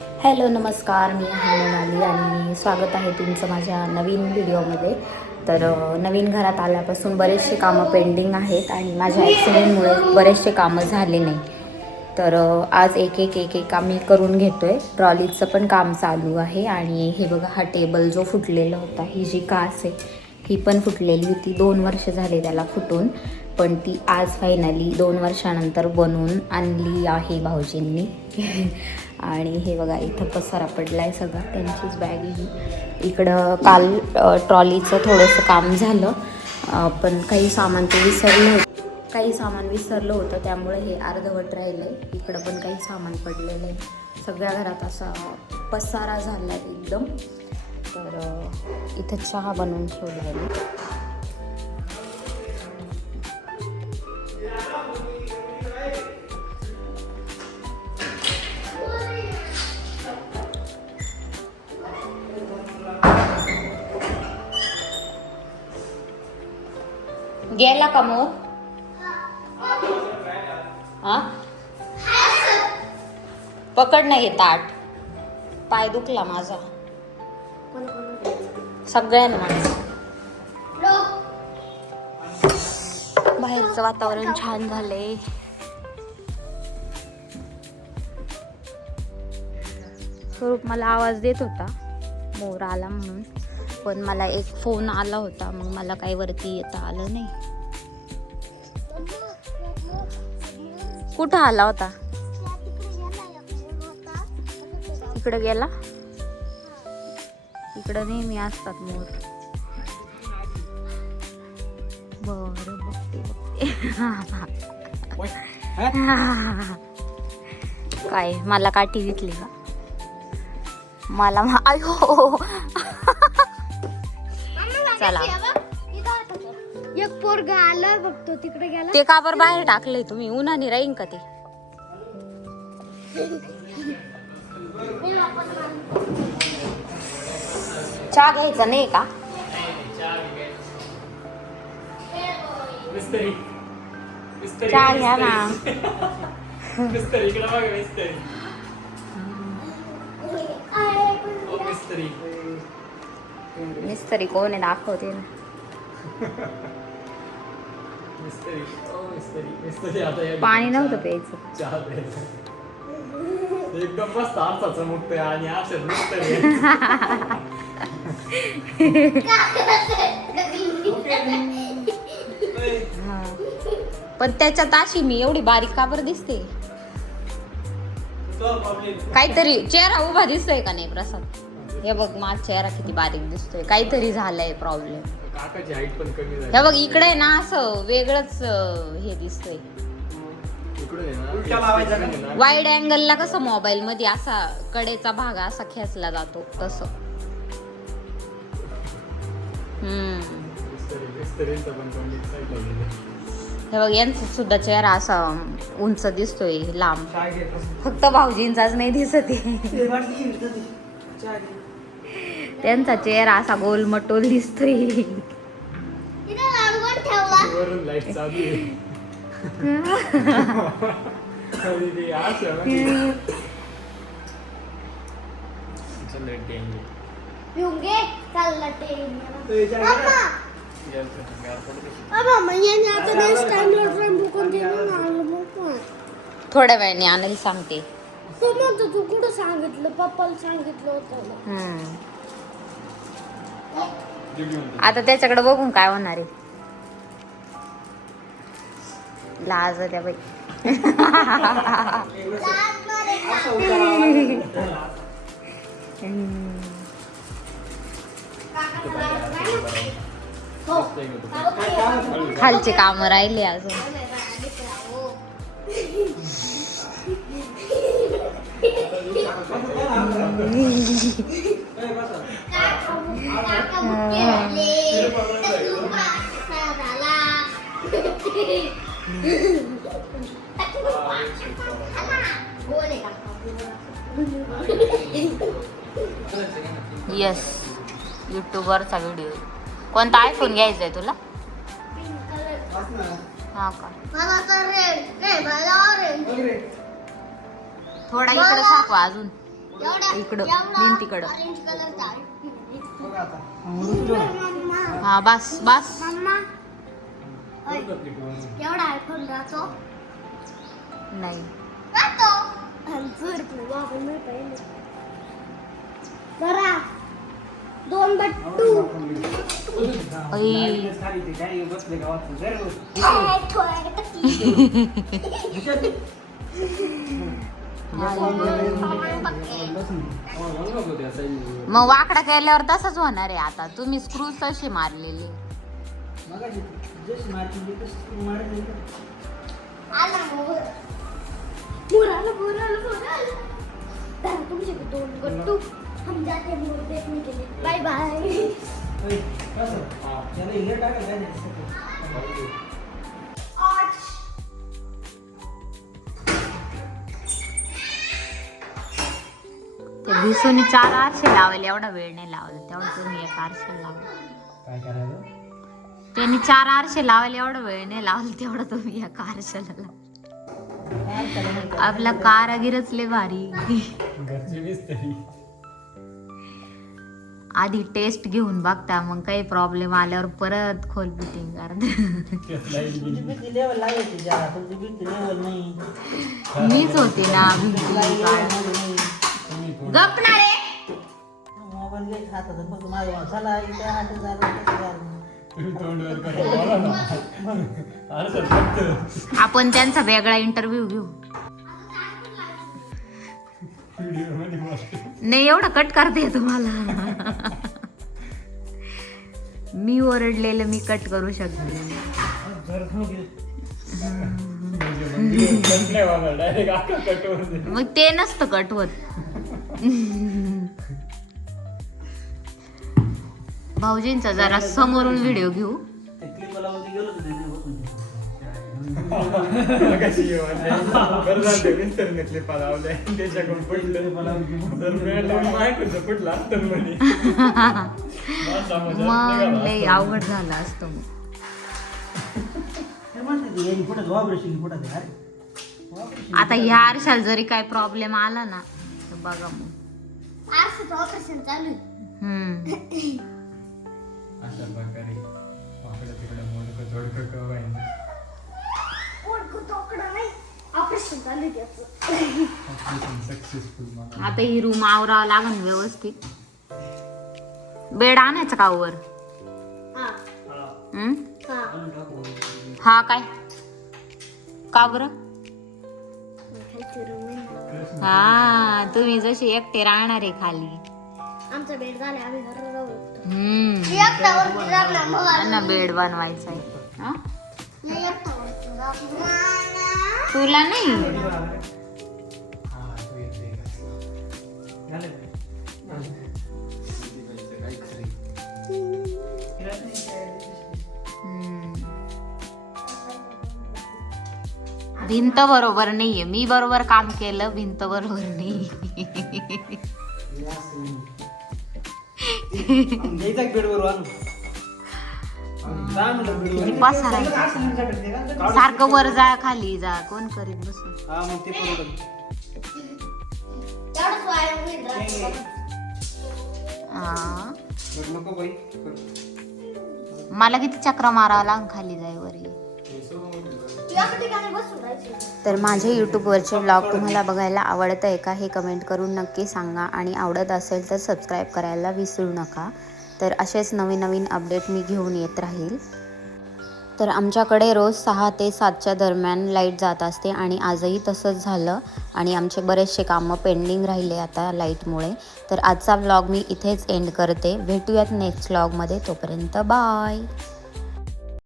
Hello नमस्कार, मी आहे मोनाली आणि स्वागत आहे तुमचं माझ्या नवीन व्हिडिओमध्ये. तर नवीन घरात आल्यापासून बरेचसे कामं पेंडिंग आहेत आणि माझ्या ॲक्सिडेंटमुळे बरेचसे कामं झाले नाही. तर आज एक एक आम्ही करून घेतो आहे. ट्रॉलीचं पण काम चालू आहे आणि हे बघा, हा टेबल जो फुटलेला होता, ही जी काच आहे ही पण फुटलेली होती. 2 वर्ष झाले त्याला फुटून, पण ती आज फायनली 2 वर्षानंतर बनवून आणली आहे भाऊजींनी. आणि हे बघा, इथं पसारा पडला आहे सगळा, त्यांचीच बॅग ही. इकडं काल ट्रॉलीचं थोडंसं काम झालं, पण काही सामान ते विसरलं होतं, त्यामुळे हे अर्धवट राहिलं आहे. इकडं पण काही सामान पडलेलं आहे. सगळ्या घरात असा पसारा झाला आहे एकदम. तर इथं चहा बनवून ठेवला आहे मी. गेला का मग? हा, पकड नाही ताट. पाय दुखला माझा सगळ्यांना. बाहेरचं वातावरण छान झालंय. स्वरूप मला आवाज देत होता मोर आला म्हणून, पण मला एक फोन आला होता, मग मला काही वरती येता आलं नाही. कुठं आला होता? इकडं गेला. इकडं नेहमी असतात मोर. बरं, बघते. काय मला काठी दिसली का? मला आयो. चला, एक पोरगा आला बघतो तिकडे गेला. ते का बरं बाहेर टाकलंय तुम्ही? उन्हाने राहीन का ते? चहा घ्यायचा नाही का? चहा घ्या ना. मिस्त्री कोण आहे दाखवते ना. पाणी नव्हतं प्यायचं. एकदम मस्त आरसाचं मुक्त आणि आरशात मिस्त्री. पण त्याच्यात अशी मी एवढी बारीक का बरं दिसते? काहीतरी चेहरा उभा दिसतोय का नाही प्रसाद? हे बघ, माझा चेहरा किती बारीक दिसतोय. काहीतरी झालंय प्रॉब्लेम. काकाची हाईट पण कमी झाली. हे बघ, इकडे ना असं वेगळंच हे दिसतंय. वाईड अँगलला कसं मोबाईल मध्ये असा कडेचा भाग असा खेचला जातो तसं. हे बघ, यांचा सुद्धा चेहरा असा उंच दिसतोय, लांब. फक्त भाऊजींचाच नाही दिसत आहे. त्यांचा चेहरा असा गोलमटोल दिसतोय. थोड्या वेळाने आणायला सांगते. तू म्हणतो तू कुठं सांगितलं? पप्पाला सांगितलं होतं. आता त्याच्याकडे बघून काय होणार आहे? लाज द्या बाई. खालचे काम राहिले अजून. येस, यूट्यूबवरचा व्हिडिओ. कोणता आयफोन घ्यायचा आहे तुला? हा का? मला तर रेड नाही, मला ऑरेंज. थोडा इकडे साकवा अजून. इकडं भिंतीकडं. ऑरेंज कलरचा हा बस बस. मम्मा एवढा आयफोन राहतो नाही राहतो बाबा मी पहिले जरा 2 बट्टू मग वाकडा केल्यावर तसंच होणार आहे. आता तुम्ही स्क्रू तसे मारलेले. आला मोर आला तर तुमचे 2 बट्टू हम जाते मोर देखने के लिए. Bye bye. ते भिसून 4 आरशे लावायला एवढा वेळ नाही लावला. तेवढं तुम्ही 1 आरशे लावला. काय करायचं? त्यांनी 4 आरशे लावायला एवढा वेळ नाही लावला. तेवढं तुम्ही 1 आरशाला लावला. आपला कारागीरच लय भारी. घरची मिस्त्री. आधी टेस्ट घेऊन बघता, मग काही प्रॉब्लेम आल्यावर परत खोल फिटिंग मीच होते ना. गपणारे आपण त्यांचा वेगळा इंटरव्ह्यू घेऊ. नाही एवढं कट करते तुम्हाला. मी ओरडलेलं मी कट करू शकते. मग ते नसतं कट होत. भाऊजींचा जरा समोरून व्हिडिओ घेऊ. मग लय अवघड झालं असतं. आता ह्या आरशाला जरी काय प्रॉब्लेम आला ना तर बघा मग. आरशाचं ऑपरेशन चालू आहे. अशा प्रकारे वाकडं तिकडं मोडकं जोडकं कवायचं. ऑपरेशन चालू आहे त्याचं. सक्सेसफुल. आता ही रूम आवरावं लागेल व्यवस्थित. बेड आणायचं का वर? हा हम्म? हा हा काय का बरं? खालची रूम आहे. हा तुम्ही जशी एकटे राहणार आहे खाली. आमचा बेड झाला आम्ही घरात राहू. एकटा बेड बनवायचा आहे. हा? तुला नाही. भिंत बरोबर नाहीये. मी बरोबर काम केलं, भिंत बरोबर नाही. सारखं वर जा खाली जा कोण करीत बस. मला किती चक्र मारावं लागेल खाली जाय वर. तर माझे यूट्यूबवरचे ब्लॉग तुम्हाला बघायला आवडत आहे का हे कमेंट करून नक्की सांगा. आणि आवडत असेल तर सबस्क्राईब करायला विसरू नका. तर असेच नवीन नवीन अपडेट मी घेऊन येत राहील. तर आमच्याकडे रोज 6 ते 7च्या दरम्यान लाईट जात असते आणि आजही तसंच झालं. आणि आमचे बरेचसे कामं पेंडिंग राहिले आता लाईटमुळे. तर आजचा व्लॉग मी इथेच एंड करते. भेटूयात नेक्स्ट व्लॉगमध्ये. तोपर्यंत बाय.